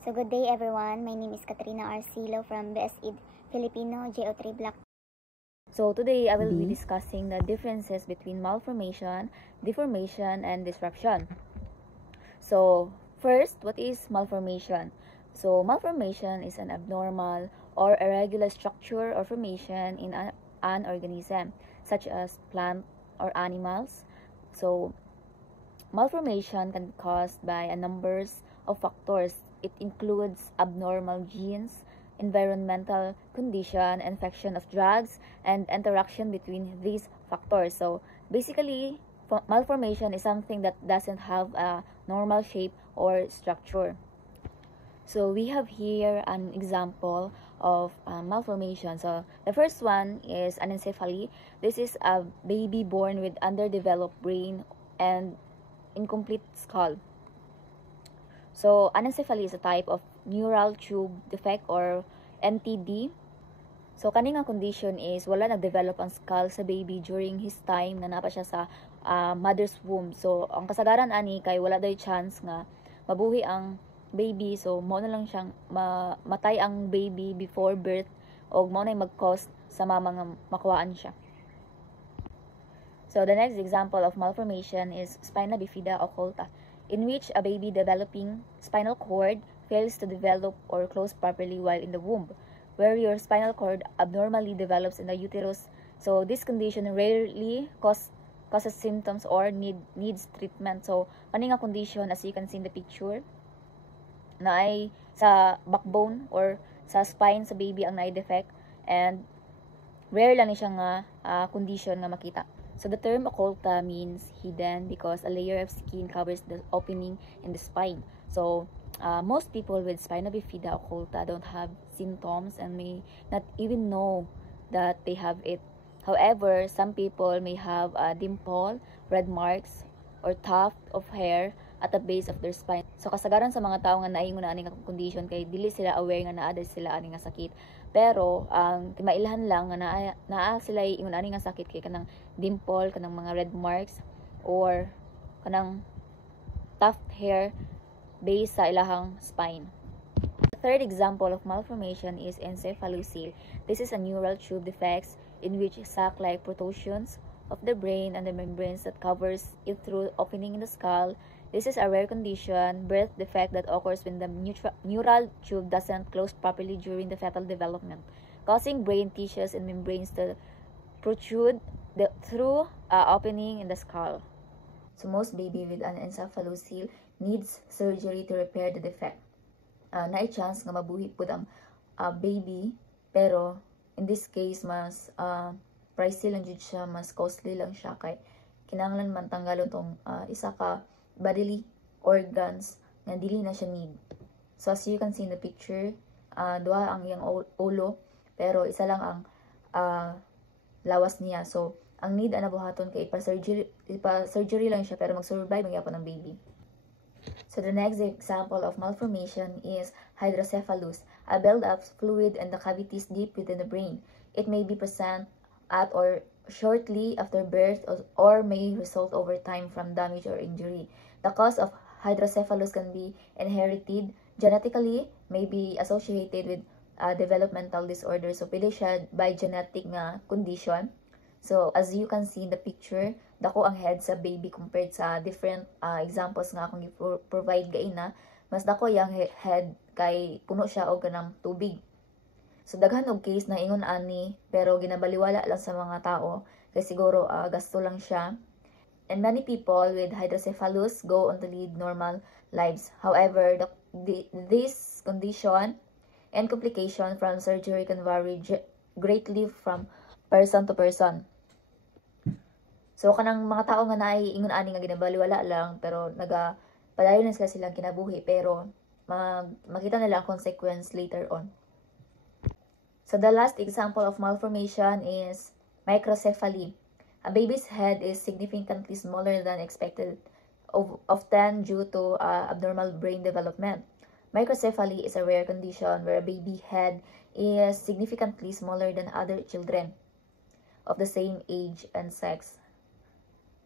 So good day everyone, my name is Katrina Arcilo from BSID Filipino JO3 Block. So today I will be discussing the differences between malformation, deformation, and disruption. So first, what is malformation? So malformation is an abnormal or irregular structure or formation in an organism, such as plant or animals. So malformation can be caused by a number of factors. It includes abnormal genes, environmental condition, infection of drugs, and interaction between these factors. So basically, malformation is something that doesn't have a normal shape or structure. So we have here an example of malformation. So the first one is anencephaly. This is a baby born with underdeveloped brain and incomplete skull. So anencephaly is a type of neural tube defect or NTD. So kaning nga condition is wala nagdevelop ang skull sa baby during his time na napa siya sa mother's womb. So ang kasagaran ani kay wala daw chance nga mabuhi ang baby, so mao na lang siyang matay ang baby before birth o mao na mag-cause sa mama nga makuhaan siya. So the next example of malformation is spina bifida occulta, in which a baby developing spinal cord fails to develop or close properly while in the womb, where your spinal cord abnormally develops in the uterus. So this condition rarely causes symptoms or needs treatment. So kaning nga condition, as you can see in the picture, na ay sa backbone or sa spine sa baby ang na-defect, and rare lang ni siya nga condition nga makita. So the term occulta means hidden because a layer of skin covers the opening in the spine. So most people with spina bifida occulta don't have symptoms and may not even know that they have it. However, some people may have a dimple, red marks, or tuft of hair at the base of their spine. So kasagaran sa mga tao nga naingon na ani nga condition kay dili sila aware nga naa sila ani nga sakit. Pero ang timailhan lang nga naa sila ingon ani nga sakit kay kanang dimple, kanang mga red marks, or kanang tuft hair base sa ilahang spine. The third example of malformation is encephalocele. This is a neural tube defects in which sac-like protrusions of the brain and the membranes that covers it through opening in the skull. This is a rare condition, birth defect, that occurs when the neural tube doesn't close properly during the fetal development, causing brain tissues and membranes to protrude through opening in the skull. So most baby with an encephalocele needs surgery to repair the defect. Naay chance nga mabuhi pud ang baby, pero in this case mas pricey lang jud siya, mas costly lang siya kay kinahanglan man tanggalon tong isa ka bodily organs nga dili na siya need. So as you can see in the picture, duha ang iyang ulo pero isa lang ang lawas niya. So ang need ana buhaton kay ipa-surgery lang siya pero mag-survive ang yapon ng baby. So the next example of malformation is hydrocephalus, a build-up fluid in the cavities deep within the brain. It may be present at or shortly after birth or may result over time from damage or injury. The cause of hydrocephalus can be inherited genetically, may be associated with developmental disorders. So pwede siya by genetic nga condition. So as you can see in the picture, dako ang head sa baby compared sa different examples nga akong provide gaina. Mas dako yang head kay puno siya og ganang tubig. So daghan og case na ingon ani pero ginabaliwala lang sa mga tao kay siguro gasto lang siya. And many people with hydrocephalus go on to lead normal lives. However, this condition and complication from surgery can vary greatly from person to person. So kanang mga tao nga naay ingon ani nga ginabaliwala lang pero padayon na silang kinabuhi, pero makita nila ang consequence later on. So the last example of malformation is microcephaly. A baby's head is significantly smaller than expected, often due to abnormal brain development. Microcephaly is a rare condition where a baby head is significantly smaller than other children of the same age and sex.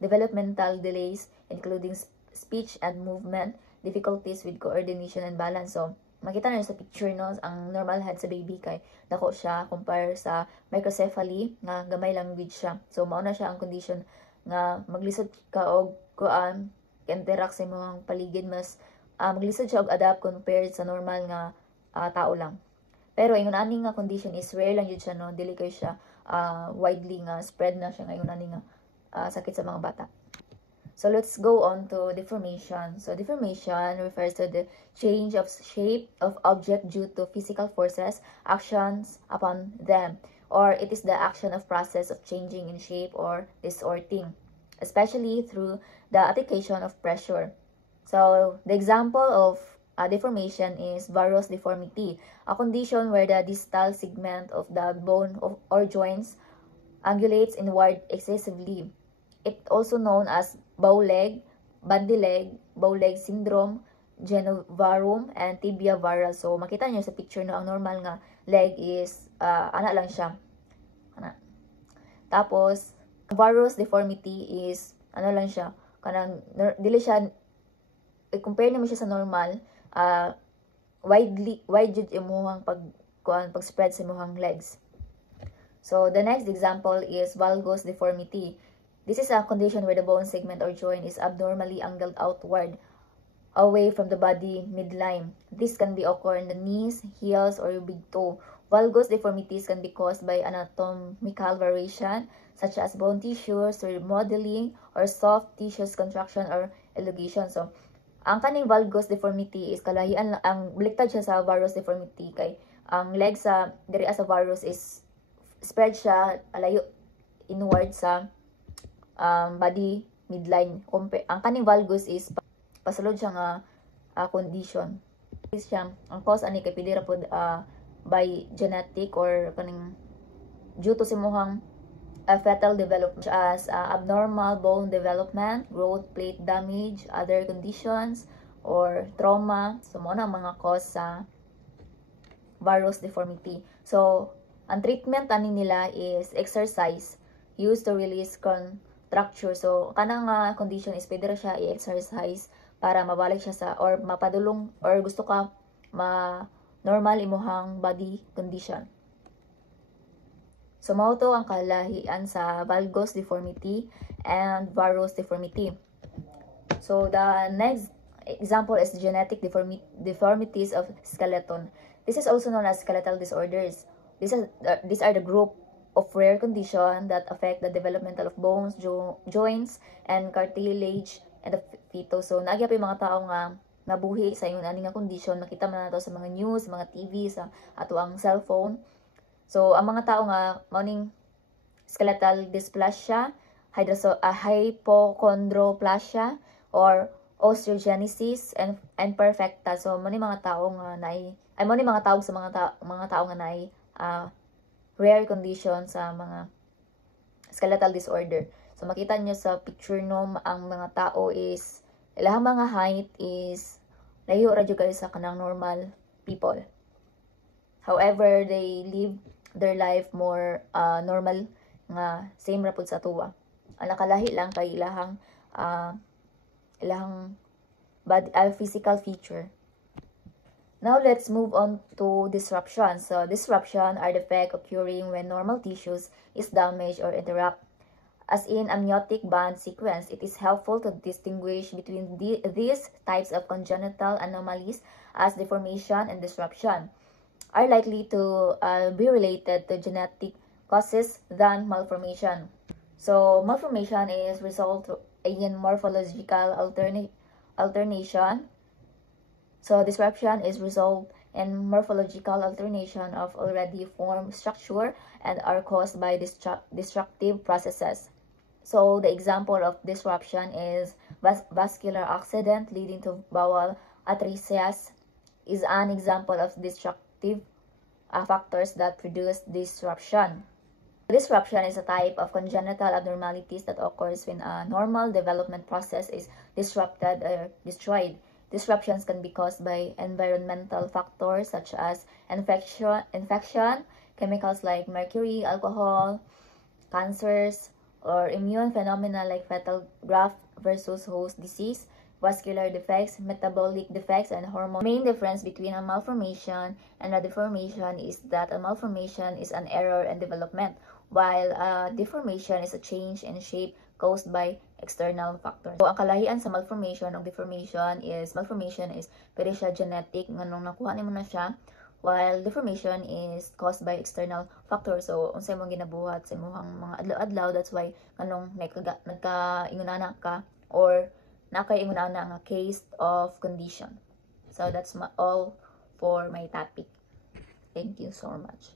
Developmental delays, including speech and movement, difficulties with coordination and balance. So, makita na sa picture no, ang normal head sa baby kay dako siya compare sa microcephaly nga gamay lang gid siya. So mao na siya ang condition nga maglisod ka og kuan interact sa imong paligid mas maglisod siya og adapt compared sa normal nga tao lang. Pero ingon ani nga condition is rare lang yun siya no, dili kay siya widely nga spread na siya ngayon ani nga sakit sa mga bata. So let's go on to deformation. So deformation refers to the change of shape of object due to physical forces, actions upon them, or it is the action of process of changing in shape or distorting, especially through the application of pressure. So the example of deformation is varus deformity, a condition where the distal segment of the bone or joints angulates inward excessively. It also known as bow leg, bandy leg, bow leg syndrome, genovarum, and tibia vara. So makita niyo sa picture no, ang normal nga leg is ana lang siya. Ana. Tapos varus deformity is ano lang siya, kanang dili siya compare nimo siya sa normal, wide jud imong pag spread sa imong legs. So the next example is valgus deformity. This is a condition where the bone segment or joint is abnormally angled outward, away from the body midline. This can be occur in the knees, heels, or big toe. Valgus deformities can be caused by anatomical variation, such as bone tissues remodeling, or soft tissues contraction or elongation. So, ang kaning valgus deformity is kalahian ang baliktad siya sa varus deformity kay ang leg sa diri sa varus is spread siya alayo inward sa body midline. Ang kaning valgus is pasulod siya nga condition. Is siya ang cause ani kay pili ra pod by genetic or kaning due to simuhang fetal development as abnormal bone development, growth plate damage, other conditions, or trauma. So mo na mga cause sa varus deformity. So ang treatment ani nila is exercise used to release contracture. So kanang condition is pwede ra siya i-exercise para mabalik siya sa or mapadulong or gusto ka normal imuhang body condition. So mao to ang kalahian sa valgus deformity and varus deformity. So the next example is genetic deformities of skeleton. This is also known as skeletal disorders. These are the group of rare conditions that affect the developmental of bones, joints, and cartilage and the fetus. So nagyapay mga tao nga nabuhi sa yung aning nga condition. Makita man nato sa mga news, mga TV, sa ato ang cellphone. So ang mga tao nga morning skeletal dysplasia, hypochondroplasia, or osteogenesis and imperfecta. So mo ni mga tao nga mo ni mga tawag sa mga tao nga naay rare condition sa mga skeletal disorder. So makita niyo sa picture no, ang mga tao is ilang mga height is layo ra jud kayo sa kanang normal people. However, they live their life more normal nga same ra pud sa tuwa. Ang nakalahi lang kay ilahang body physical feature. Now let's move on to disruption. So disruption are the effect occurring when normal tissues is damaged or interrupt. As in amniotic band sequence, it is helpful to distinguish between these types of congenital anomalies as deformation and disruption are likely to be related to genetic causes than malformation. So malformation is result in morphological alternation. So disruption is result in morphological alternation of already formed structure and are caused by destructive processes. So the example of disruption is vascular accident leading to bowel atresia is an example of destructive factors that produce disruption. Disruption is a type of congenital abnormalities that occurs when a normal development process is disrupted or destroyed. Disruptions can be caused by environmental factors such as infection, chemicals like mercury, alcohol, cancers, or immune phenomena like fetal graft versus host disease, vascular defects, metabolic defects, and hormone. Main difference between a malformation and a deformation is that a malformation is an error in development, while a deformation is a change in shape caused by external factors. So, ang kalahian sa malformation o malformation is pwede siya genetic, nganong nakuha nimo na siya, while deformation is caused by external factors. So, unsay mong ginabuhat sa imong mga adlaw-adlaw, that's why nganong nagka-ingunana ka or nakaingunana nga case of condition. So, that's all for my topic. Thank you so much.